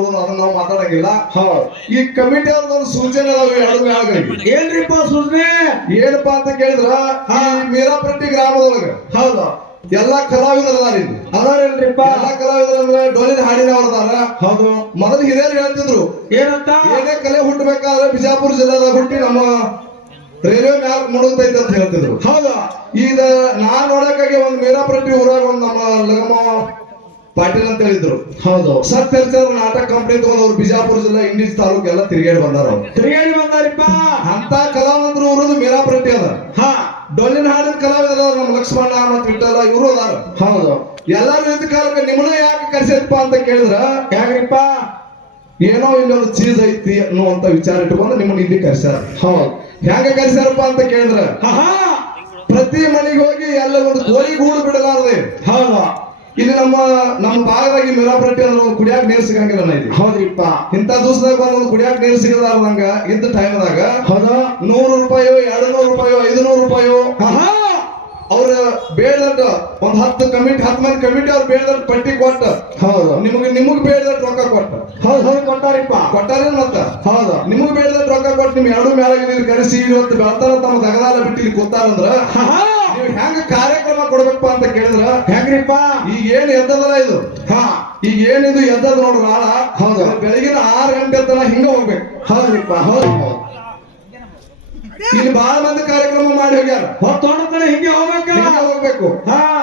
ನೋಡೋದು ಅದನ್ನ ನಾವು ಮಾತಾಡಂಗಿಲ್ಲ. ಈ ಕಮಿಟಿ ಅವ್ರದೊಂದು ಸೂಚನೆ ಅದಾವ ಎರಡು ಮ್ಯಾಗಳಿಗೆ. ಏನ್ರಿಪ್ಪ ಸೂಚನೆ? ಏನಪ್ಪಾ ಅಂತ ಕೇಳಿದ್ರ ಈ ಮೀರಾಪಟ್ಟಿ ಗ್ರಾಮದೊಳಗ ಹೌದು ಎಲ್ಲಾ ಕಲಾವಿದರು ಅದಾರಿಲ್ರಿಪ್ಪ. ಎಲ್ಲಾ ಕಲಾವಿದರು ಅಂದ್ರೆ ಡೊಳ್ಳಿನ ಹಾಡಿನವ್ರು ಅದಾರ. ಹೌದು ಮೊದಲು ಹಿರಿಯರು ಹೇಳ್ತಿದ್ರು ಏನಂತ? ಏನೇ ಕಲೆ ಹುಟ್ಟಬೇಕಾದ್ರೆ ಬಿಜಾಪುರ ಜಿಲ್ಲೆದಾಗ ಹುಟ್ಟಿ ನಮ್ಮ ರೈಲ್ವೆ ಮ್ಯಾಲ್ ಮುಳುಗ್ತೈತೆ ಅಂತ ಹೇಳ್ತಿದ್ರು. ಹೌದು ಈಗ ನಾನ್ ನೋಡಕ್ಕಾಗಿ ಒಂದ್ ಮೀರಾಪಟ್ಟಿ ಊರಾಗ ಒಂದ್ ನಮ್ಮ ಲಗಮ ಪಾಟೀಲ್ ಅಂತ ಹೇಳಿದ್ರು. ಹೌದು ಸತ್ಯರ್ಚಂದ್ರ ನಾಟಕ ಕಂಪನಿ ತಗೊಂಡ್ ಅವ್ರು ಬಿಜಾಪುರ ಜಿಲ್ಲಾ ಇಂಡಿಸ್ ತಾಲೂಕ್ ಎಲ್ಲ ತಿರುಗಾಡಿ ಬಂದಾರ. ತಿರುಗಾಡಿ ಬಂದಾರಿಪ್ಪ. ಅಂತ ಕಲಾವಂತರು ಊರದು ಮೀರಾಪಟ್ಟಿ ಅದ. ಹಾ ಡೊಳ್ಳಿನ ಹಾಡಿನ ಕಲಾವಿದರು ನಮ್ಮ ಲಕ್ಷ್ಮಣ ಮತ್ತು ವಿಠಲ ಇವರು ಅದಾರ. ಹೌದು ಎಲ್ಲಾರು ಇದ್ದ ಕಾಲಕ್ಕೆ ನಿಮ್ಮನ್ನ ಯಾಕೆ ಕರ್ಸಿದ್ಪ ಅಂತ ಕೇಳಿದ್ರ ಯಾಕ್ರಿಪ್ಪ? ಏನೋ ಇಲ್ಲೊಂದು ಚೀಸ್ ಐತಿ ಅನ್ನುವಂತ ವಿಚಾರ ಇಟ್ಕೊಂಡು ನಿಮ್ಮನ್ನ ಇಲ್ಲಿ ಕರ್ಸ್ಯಾರ. ಹೌದು ಹೆಂಗ ಕರ್ಸ್ಯಾರಪ್ಪ ಅಂತ ಕೇಳಿದ್ರ ಪ್ರತಿ ಮನೆಗೆ ಹೋಗಿ ಎಲ್ಲ ಒಂದು ಕೋಳಿ ಗೂಡು ಬಿಡಲಾರದೆ. ಹೌದು ಇಲ್ಲಿ ನಮ್ಮ ಭಾಗದಾಗ ಮೀರಾಪಟ್ಟಿ ಅಂದ್ರೆ ಒಂದು ಕುಡಿಯಾಕ ನೀರು ಸಿಗಂಗಿಲ್ಲ ನಾ ಇಲ್ಲಿ. ಹೌದ್ರಿಪ್ಪ. ಇಂಥ ದಿವಸದಾಗ ಬಂದ ಒಂದು ಕುಡಿಯಾಕ ನೀರು ಸಿಗಲಾರ್ದಂಗ ಇದ್ದ ಟೈಮ್ದಾಗ ಹೌದು 100 ರೂಪಾಯೋ 200 ರೂಪಾಯೋ 500 ರೂಪಾಯೋ ಅವ್ರ ಬೇಡದಟ್ಟ ಒಂದ್ 10 ಮಂದಿ ಕಮಿಟಿ ಅವ್ರು ಬೇಡದಟ್ಟ ಪಟ್ಟಿ ಕೊಟ್ಟ. ಹೌದು ನಿಮಗ್ ಬೇಡದಟ್ಟ ರೊಕ್ಕ ಕೊಟ್ಟ. ಹೌದು ಹೌದು ಕೊಟ್ಟಾರಿಪ್ಪ. ಕೊಟ್ಟಾರೇನ್ ಮತ್ತ? ಹೌದು ನಿಮಗ್ ಬೇಡದಟ್ಟ ರೊಕ್ಕ ಕೊಟ್ಟು ನಿಮ್ ಎರಡು ಮ್ಯಾಲಾಗಿ ನೀರು ಕರೆಸಿ ಇವತ್ತು ಬೆಳ್ತಾರ ತಮ್ಮ ದಗದಾಲ ಬಿಟ್ಟು ಇಲ್ಲಿ ಕೂತಾರಂದ್ರ ನೀವು ಹೆಂಗ ಕಾರ್ಯಕ್ರಮ ಕೊಡ್ಬೇಕಪ್ಪ ಅಂತ ಕೇಳಿದ್ರ ಹೆಂಗ್ರಿಪ್ಪ? ಈಗ ಏನ್ ಎದ್ದದಲ್ಲ ಇದು. ಈಗ ಏನಿದು ಎದ್ದದ ನೋಡ್ರ ನಾಳ. ಹೌದು ಬೆಳಗಿನ 6 ಗಂಟೆ ತನ ಹಿಂಗ ಹೋಗ್ಬೇಕು. ಹೌದ್ರಿಪ್ಪ. ಹೌದು ಇಲ್ಲಿ ಬಹಳ ಮಂದಿ ಕಾರ್ಯಕ್ರಮ ಮಾಡಿ ಹೋಗ್ಯಾರ. ಹೊತ್ತೊಂಡ ಹಿಂಗೆ ಹೋಗ್ಬೇಕು.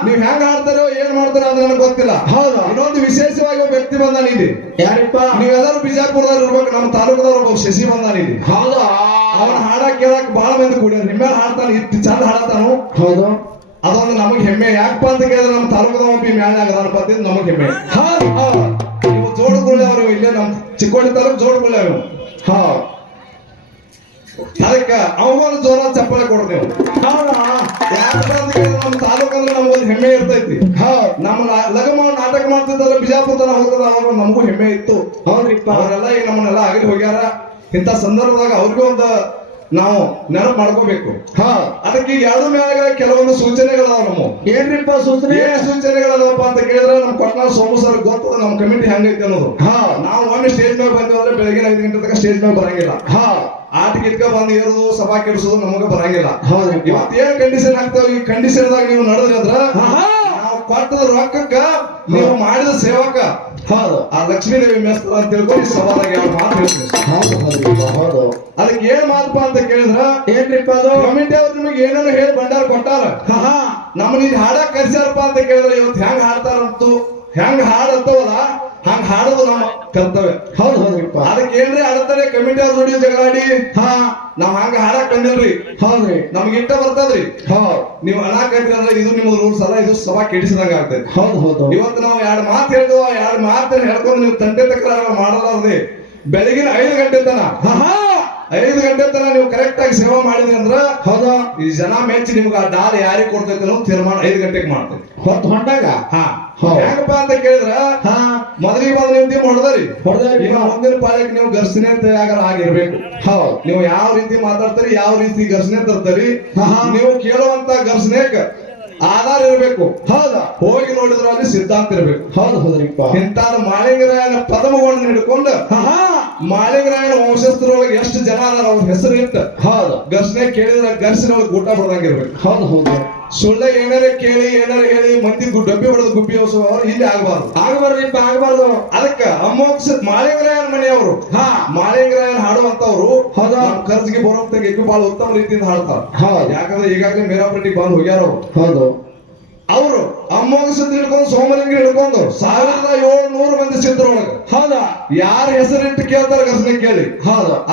ನೀವ್ ಹೆಂಗ್ ಆಡ್ತಾರೋ ಏನ್ ಮಾಡ್ತಾರೋ ಅದು ನನಗೆ ಗೊತ್ತಿಲ್ಲ. ಹೌದು ಇನ್ನೊಂದು ವಿಶೇಷವಾಗಿ ಒಬ್ಬ ವ್ಯಕ್ತಿ ಬಂದಾನ ಇಲ್ಲಿ. ಯಾರಿಪ್ಪ? ನೀವೆಲ್ಲರೂ ಬಿಜಾಪುರದವ್ರು ಇರ್ಬೇಕು. ನಮ್ಮ ತಾಲೂಕದವ್ರು ಒಬ್ಬ ಶಶಿ ಬಂದಾನ ಇಲ್ಲಿ. ಹೌದು ಅವನ ಹಾಡಕ್ ಕೇಳಕ್ ಬಹಳ ಮಂದಿ ಕೂಡ್ಯಾರ. ನಿಮ್ಮೇಲೆ ಹಾಡ್ತಾನ ಇಷ್ಟು ಚಂದ ಹಾಡತಾನು. ಹೌದು ಅದೊಂದು ನಮಗ್ ಹೆಮ್ಮೆ. ಯಾಕಪ್ಪ ಅಂತ ಕೇಳಿದ್ರೆ ನಮ್ಮ ತಾಲೂಕದ ಒಬ್ಬ ಮ್ಯಾಲೆ ಆಗದಾನಪ್ಪ ಅಂತ ನಮಗ್ ಹೆಮ್ಮೆ. ನೀವು ಜೋಡಗುಳ್ಳಿ ಅವ್ರು ಇಲ್ಲೇ ನಮ್ ಚಿಕ್ಕೋಡಿ ತಾಲೂಕ್ ಜೋಡಗುಳ್ಳಿ ಅವ್ರು. ಅದಕ್ಕ ಅವಮಾನ ಜೋರ ಚಪ್ಪಳೆ ಕೊಡ್ರಿ ನೀವು. ಯಾಕಪ್ಪ ಅಂತ ಕೇಳಿದ್ರೆ ನಮ್ಮ ತಾಲೂಕ್ ಅಂದ್ರೆ ನಮ್ಗೊಂದು ಹೆಮ್ಮೆ ಇರ್ತೈತಿ. ನಮ್ಮ ಲಗಮ ನಾಟಕ ಮಾಡ್ತಿದ್ದಲ್ಲ ಬಿಜಾಪುರ ತನ ಹೋಗದ ಅವಾಗ ನಮಗೂ ಹೆಮ್ಮೆ ಇತ್ತು. ಹೌದ್ರಿಪ್ಪ. ಅವರೆಲ್ಲ ಈಗ ನಮ್ಮನ್ನೆಲ್ಲ ಆಗಲಿ ಹೋಗ್ಯಾರ. ಇಂಥ ಸಂದರ್ಭದಾಗ ಅವ್ರಿಗೂ ಒಂದು ನಾವು ನೆನಪು ಮಾಡ್ಕೋಬೇಕು. ಅದಕ್ಕೆ ಈಗ ಎರಡು ಮ್ಯಾಗ ಕೆಲವೊಂದು ಸೂಚನೆಗಳದಾವ. ನಮ್ಮ ಏನ್ರಿಪ್ಪ ಸೂಚನೆ? ಏನ್ ಸೂಚನೆಗಳದಾವಪ್ಪ ಅಂತ ಕೇಳಿದ್ರೆ ನಮ್ಮ ಕೊಟ್ನಾಳ್ ಸೋಮು ಸರ್ ಗೊತ್ತದ ನಮ್ಮ ಕಮಿಟಿ ಹೆಂಗೈತಿ ಅನ್ನೋದು. ನಾವು ಒಮ್ಮೆ ಸ್ಟೇಜ್ ಮೇಲೆ ಬಂದ್ವಿ ಅಂದ್ರೆ ಬೆಳಗಿನ 5 ಗಂಟೆ ತನಕ ಸ್ಟೇಜ್ ಮೇಲೆ ಬರಂಗಿಲ್ಲ. ಆಟ ಗಿಟ್ಕ ಬಂದು ಏರುದು ಸಭಾ ಕೆಡಿಸೋದು ನಮಗ ಬರಂಗಿಲ್ಲ. ಇವತ್ತೇನ್ ಕಂಡೀಷನ್ ಆಗ್ತಾವ ಈ ಕಂಡೀಷನ್ ದಾಗ ನೀವು ನಡೆದ್ರಿ ಅಂದ್ರ ನಾವು ಕೊಟ್ಟದ ರೊಕ್ಕಕ್ಕ ನೀವು ಮಾಡಿದ ಸೇವಕ ಆ ಲಕ್ಷ್ಮೀ ದೇವಿ ಮೆಸ್ತರ ಅಂತ ತಿಳ್ಕೊಂಡು ಈ ಸಭಾದಾಗ ಯಾವ ಮಾತು ಹೇಳ್ತೀವಿ. ಹೌದು ಅದಕ್ಕೆ ಏನ್ ಮಾತಪ್ಪ ಅಂತ ಕೇಳಿದ್ರ ಏನ್ರಿಪ್ಪ ಅದು? ಕಮಿಟಿ ಅವ್ರು ನಿಮಗೆ ಏನೇನು ಹೇಳಿ ಭಂಡಾರ ಕೊಟ್ಟಾರ. ನಮ್ಮನ್ನ ಇದು ಹಾಡಕ್ ಕರ್ಸ್ಯಾರಪ್ಪ ಅಂತ ಕೇಳಿದ್ರೆ ಇವತ್ತು ಹೆಂಗ್ ಹಾಡ್ತಾರಂತು ಹೆಂಗ್ ಹಾಡತ್ತವಲ್ಲ ಹಂಗ ಹಾಡೋದು ನಮ್ಮ ಕರ್ತವ್ಯ. ಹೌದು ಹೌದ್ರಿಪ್ಪ. ಅದಕ್ಕೆ ಏನ್ರಿ ಅಡತಡೆ ಕಮಿಟಿ ಅವ್ರ ಜೋಡಿ ಜಗಳಾಡಿ ನಾವ್ ಹಂಗ ಹಾಡಕ್ ಬಂದಿಲ್ರಿ. ಹೌದ್ರಿ ನಮ್ಗೆ ಇಷ್ಟ ಬರ್ತದ್ರಿ. ನೀವು ಅನಾಕತ್ರಿ ಅಂದ್ರೆ ಇದು ನಿಮ್ಮ ರೂಲ್ಸ್ ಅಲ್ಲ. ಇದು ಸಭಾ ಕೆಡಿಸಿದಂಗ ಆಗ್ತದೆ. ಹೌದು ಹೌದು. ಇವತ್ತು ನಾವು 2 ಮಾತು ಹೇಳಿದ್ವು. 2 ಮಾತು ಹೇಳ್ಕೊಂಡು ನೀವು ತಂದೆ ತಕರಾರ ಮಾಡಲಾರ್ದೆ ಬೆಳಗಿನ 5 ಗಂಟೆ ತನ 5 ಗಂಟೆ ತನ ನೀವು ಕರೆಕ್ಟ್ ಆಗಿ ಸೇವಾ ಮಾಡಿದ್ರಿ ಅಂದ್ರ ಹೌದಾ ಈ ಜನ ಮೆಚ್ಚಿ ನಿಮ್ಗೆ ಆ ಡಾಲ್ ಯಾರಿಗೆ ಕೊಡ್ತೈತೆ ಅನ್ನೋ ತೀರ್ಮಾನ 5 ಗಂಟೆಗೆ ಮಾಡ್ತೈತಿ. ಹೊತ್ತು ಹೊಂಟಾಗ ಹೆಂಗಪ್ಪ ಅಂತ ಕೇಳಿದ್ರ ಮೊದಲಿಗೆ ಬಂದು ನೀವು ಟೀಮ್ ಹೊಡೆದ್ರಿ. ಮುಂದಿನ ಪಾಳ್ಯಕ್ಕೆ ನೀವು ಘರ್ಷಣೆ ಆಗಿರ್ಬೇಕು. ನೀವು ಯಾವ ರೀತಿ ಮಾತಾಡ್ತಾರಿ ಯಾವ ರೀತಿ ಘರ್ಷಣೆ ತರ್ತಾರಿ ನೀವು ಕೇಳುವಂತ ಘರ್ಷಣೆಗೆ ಆಧಾರ ಇರಬೇಕು. ಹೌದಾ? ಹೋಗಿ ನೋಡಿದ್ರೆ ಅಲ್ಲಿ ಸಿದ್ಧಾಂತ ಇರಬೇಕು. ಹೌದು ಹೌದ್ರಿಪ್ಪ. ಇಂತಾದ ಮಾಳಿಂಗರಾಯನ ಪದಮಗಳನ್ನು ಹಿಡ್ಕೊಂಡು ಮಾಳಿಂಗರಾಯನ ವಂಶಸ್ಥರೊಳಗೆ ಎಷ್ಟು ಜನ ಅದಾರ ಅವ್ರ ಹೆಸರು ಇಟ್ಟು ಘರ್ಷಣೆ ಕೇಳಿದ್ರೆ ಘರ್ಷಣೆ ಒಳಗೆ ಊಟ ಬಡ್ದಂಗಿರ್ಬೇಕು. ಹೌದು ಹೌದು. ಸುಳ್ಳೆ ಏನಾರೇ ಕೇಳಿ ಏನಾರ ಹೇಳಿ ಮಂದಿ ಡಬ್ಬಿ ಹೊಡೆದು ಗುಬ್ಬಿ ಇಲ್ಲಿ ಆಗಬಾರ್ದು. ಆಗಬಾರ್ದು. ಅದಕ್ಕ ಅಮೋಕ್ಷ ಮಾಳಿಂಗರಾಯನ ಮನೆಯವರು ಮಾಳಿಂಗರಾಯನ ಹಾಡುವಂತವ್ರು ಖರ್ಚಿಗೆ ಬರುವಂತ ಬಹಳ ಉತ್ತಮ ರೀತಿಯಿಂದ ಹಾಡ್ತಾರ. ಯಾಕಂದ್ರೆ ಈಗಾಗಲೇ ಮೀರಾಪಟ್ಟಿ ಬಂದು ಹೋಗ್ಯಾರ ಅವ್ರು. ಹೌದು. ಅವರು ಅಮೋಘ ಹಿಡ್ಕೊಂಡು ಸೋಮಲಿಂಗ ಹಿಡ್ಕೊಂಡು 1700 ಮಂದಿ ಸಿದ್ಧರೊಳಗ ಯಾರ ಹೆಸರಿಟ್ಟು ಕೇಳ್ತಾರ ಘರ್ಷಣೆ ಕೇಳಿ.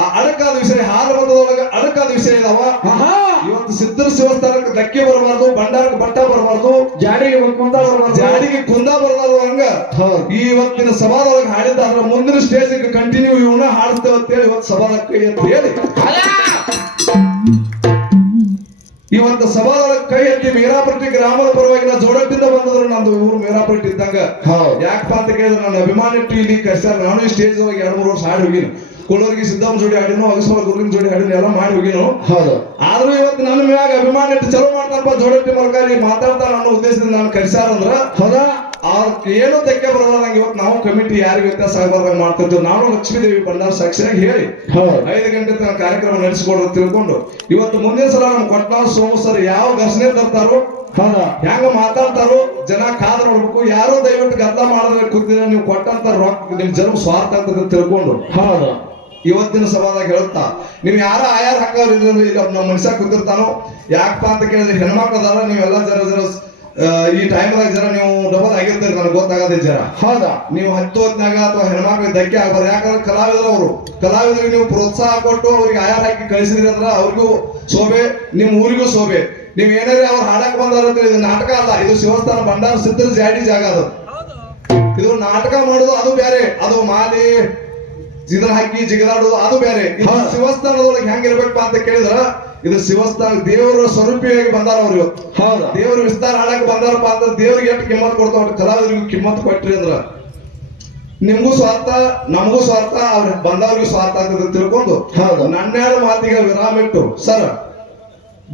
ಆ ಅಡಕಾದ ವಿಷಯ ಹಾಲು ಬಂದದೊಳಗ ಅಡಕಾದ ವಿಷಯ ಇದಾವ. ಇವತ್ತು ಸಿದ್ಧರ ಶಿವಸ್ಥಾನಕ್ಕೆ ಧಕ್ಕೆ ಬರಬಾರ್ದು, ಭಂಡಾರಕ್ಕೆ ಬಟ್ಟ ಬರಬಾರ್ದು, ಜಾಡಿಗೆ ಕುಂದ ಬರಬಾರ್ದು. ಹಂಗ ಇವತ್ತಿನ ಸಭಾದೊಳಗೆ ಹಾಡಿದ್ದ ಅದ್ರ ಮುಂದಿನ ಸ್ಟೇಜ್ ಕಂಟಿನ್ಯೂ ಇವನ್ನ ಹಾಡ್ತೇವೆ ಅಂತ ಹೇಳಿ ಇವತ್ತು ಸಭಾದ ಕೈ ಅಂತ ಹೇಳಿ ಇವತ್ತು ಸಭಾದೊಳಗೆ ಕೈ ಎತ್ತಿ ಮೀರಾಪಟ್ಟಿ ಗ್ರಾಮದ ಪರವಾಗಿ ನಾ ಜೋಡಟ್ಟಿಂದ ಬಂದದ್ರು. ನಂದು ಊರು ಮೀರಾಪಟ್ಟಿ ಇದ್ದಾಗ. ಯಾಕಪ್ಪ ಅಂತ ಕೇಳಿದ್ರೆ ನನ್ನ ಅಭಿಮಾನಿ ಟಿವಿ ಕರ್ಸ್ಯಾರ. ನಾನು ಈ ಸ್ಟೇಜ್ ಹೋಗಿ 2-3 ವರ್ಷ ಹಾಡಿ ಹೋಗಿನ. ಕುಳ್ಳೂರಿಗೆ ಸಿದ್ದಮ್ಮ ಜೋಡಿ ಹಾಡಿನೋ, ಅಗಸವಾಳ ಗುರುಲಿನ ಜೋಡಿ ಹಾಡಿನ ಎಲ್ಲ ಮಾಡಿ ಹೋಗಿನೋ. ಆದ್ರೂ ಇವತ್ತು ನನ್ನ ಮ್ಯಾಗ ಅಭಿಮಾನಿ ಇಟ್ಟು ಚಲೋ ಮಾಡ್ತಾರಪ್ಪ ಜೋಡಟ್ಟಿ ಮರ್ಕಾರಿ ಮಾತಾಡ್ತಾರ ಅನ್ನೋ ಉದ್ದೇಶದಿಂದ ನಾನು ಕರ್ಸ್ಯಾರಂದ್ರ ಏನೋ ತೆಕ್ಕೆ ಬರಬಾರ್ದಂಗೆ ಇವತ್ತು ನಾವು ಕಮಿಟಿ ಯಾರಿಗೆ ವ್ಯತ್ಯಾಸ ಆಗಬಾರ್ದಂಗೆ ಮಾಡ್ತಿದ್ವಿ. ನಾನು ಲಕ್ಷ್ಮೀದೇವಿ ಬಂಡಾರ ಸಾಕ್ಷಿಯಾಗಿ ಹೇಳಿ ಹೌದು 5 ಗಂಟೆ ತನಕ ಕಾರ್ಯಕ್ರಮ ನಡೆಸಿಕೊಡ್ರು ತಿಳ್ಕೊಂಡು ಇವತ್ತು ಮುಂದಿನ ಸಲ ನಮ್ಮ ಕೊಟ್ನಾಳ್ ಸೋಮು ಸರ್ ಯಾವ ಘರ್ಷಣೆ ತರ್ತಾರೋ ಹೌದಾ ಹೆಂಗ ಮಾತಾಡ್ತಾರೋ ಜನ ಕಾದು ನೋಡ್ಬೇಕು. ಯಾರೋ ದಯವಿಟ್ಟು ಗದ್ದಲ ಮಾಡಿದ್ರೆ ಕೂತಿದ್ರೆ ನೀವು ಕೊಟ್ಟಂತ ರೊಕ್ಕ ನಿಮ್ ಜನ ಸ್ವಾರ್ಥ ಅಂತ ತಿಳ್ಕೊಂಡು ಹೌದು ಇವತ್ತಿನ ಸಭಾದಾಗ ಹೇಳುತ್ತಾ ನೀವು ಯಾರ ಆಯಾರ ಹಾಕೋರು ಇದ್ರೆ ಈಗ ನಮ್ಮ ಮನುಷ್ಯ ಕೂತಿರ್ತಾನೋ ಯಾಕಪ್ಪ ಅಂತ ಕೇಳಿದ್ರೆ ಹೆಣ್ಮಕ್ಳು ಅದಾರ ನೀವೆಲ್ಲ ಜರ ಈ ಟೈಮ್ದಾಗ ಜರ ನೀವು ಡಬಲ್ ಆಗಿರ್ತೀರಿ ನನಗೆ ಗೊತ್ತಾಗದೆ ಜರ ಹೌದಾ ನೀವು ಹತ್ತು ಹೊತ್ನಾಗ ಅಥವಾ ಹೆಣ್ಮಕ್ಳಿಗೆ ಧಕ್ಕೆ ಆಗ್ಬಾರ್ದು. ಯಾಕಂದ್ರೆ ಕಲಾವಿದರಿಗೆ ನೀವು ಪ್ರೋತ್ಸಾಹ ಕೊಟ್ಟು ಅವ್ರಿಗೆ ಆಯಾರ ಹಾಕಿ ಕಳಿಸಿದ್ರಿ ಅಂದ್ರೆ ಅವ್ರಿಗೂ ಶೋಭೆ ನಿಮ್ಮ ಊರಿಗೂ ಶೋಭೆ. ನೀವ್ ಏನಾದ್ರೆ ಅವ್ರು ಹಾಡಕ್ ಬಂದಾರ ಇದು ನಾಟಕ ಅಲ್ಲ, ಇದು ಶಿವಸ್ಥಾನ ಭಂಡಾರ ಸಿದ್ಧರ ಜಾಡಿ ಜಾಗ ಅದು. ಇದು ನಾಟಕ ಮಾಡೋದು ಅದು ಬೇರೆ, ಅದು ಮಾಲಿ ಇದನ್ನ ಹಾಕಿ ಜಿಗದಾಡೋದು ಅದು ಬೇರೆ. ಇದು ಶಿವಸ್ಥಾನದೊಳಗೆ ಹೆಂಗಿರ್ಬೇಕಪ್ಪ ಅಂತ ಕೇಳಿದ್ರ ಇದು ಶಿವಸ್ಥಾನ ದೇವರ ಸ್ವರೂಪಿಯಾಗಿ ಬಂದಾರ ಅವ್ರು ಇವತ್ತು. ಹೌದಾ ದೇವ್ರ ವಿಸ್ತಾರ ಹಾಡಕ್ ಬಂದಾರಪ್ಪ ಅಂತ ದೇವ್ರಿಗೆ ಎಷ್ಟು ಕಿಮ್ಮತ್ ಕೊಡ್ತಾವ ಕಲಾವಿದರಿಗೂ ಕಿಮ್ಮತ್ ಕೊಟ್ರಿ ಅಂದ್ರ ನಿಮ್ಗೂ ಸ್ವಾರ್ಥ ನಮಗೂ ಸ್ವಾರ್ಥ ಅವ್ರ ಬಂದವ್ರಿಗೂ ಸ್ವಾರ್ಥ ಅಂತ ತಿಳ್ಕೊಂಡು ಹೌದು ನನ್ನೆರಡು ಮಾತಿಗೆ ವಿರಾಮ ಇಟ್ಟು ಸರ್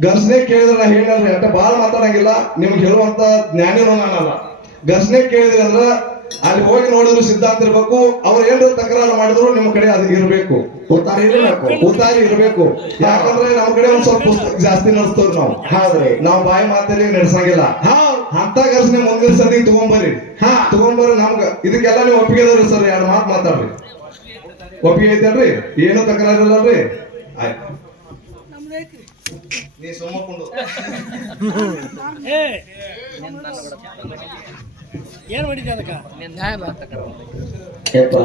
ಘರ್ಷಣೆ ಕೇಳಿದ್ರೆ ನಾ ಹೇಳಿದ್ರೆ ಅಟ್ಟ ಬಾಳ ಮಾತಾಡಂಗಿಲ್ಲ, ನಿಮ್ಗೆ ಹೇಳುವಂತ ಜ್ಞಾನಿನೂ ನಾನಲ್ಲ. ಘರ್ಷಣೆ ಕೇಳಿದ್ರಿ ಅಂದ್ರ ಅಲ್ಲಿ ಹೋಗಿ ನೋಡಿದ್ರು ಸಿದ್ಧಾಂತ ಇರ್ಬೇಕು. ಅವ್ರು ಏನ್ರ ತಕರಾರು ಮಾಡಿದ್ರು ನಿಮ್ಮ ಕಡೆ ಅದು ಇರ್ಬೇಕು, ಉತ್ತಾರಿ ಇರ್ಬೇಕು. ಯಾಕಂದ್ರೆ ನಮ್ಮ ಕಡೆ ಒಂದ್ ಸ್ವಲ್ಪ ಪುಸ್ತಕ ಜಾಸ್ತಿ ನಡೆಸ್ತವ್ರಿ ನಾವು. ಹೌದ್ರಿ ನಾವು ಬಾಯಿ ಮಾತಲ್ಲಿ ನಡೆಸಂಗಿಲ್ಲ. ಅಂತ ಘರ್ಷಣೆ ಮುಂದಿನ ಸತಿ ತಗೊಂಬರ್ರಿ. ತಗೊಂಬರ್ರಿ. ನಮ್ಗ ಇದಕ್ಕೆಲ್ಲ ನೀವು ಒಪ್ಪಿಗೆ ಅದಾವ್ರಿ ಸರ್? 2 ಮಾತು ಮಾತಾಡ್ರಿ. ಒಪ್ಪಿಗೆ ಐತಲ್ರಿ? ಏನು ತಕರಾರಿಲ್ಲಲ್ರಿ? ಆಯ್ತು ನೀ ಸುಮ್ಮಕೊಂಡು ಏನ್ ಮಾಡಿದ್ದೆ ಅದಕ್ಕ ಯಪ್ಪ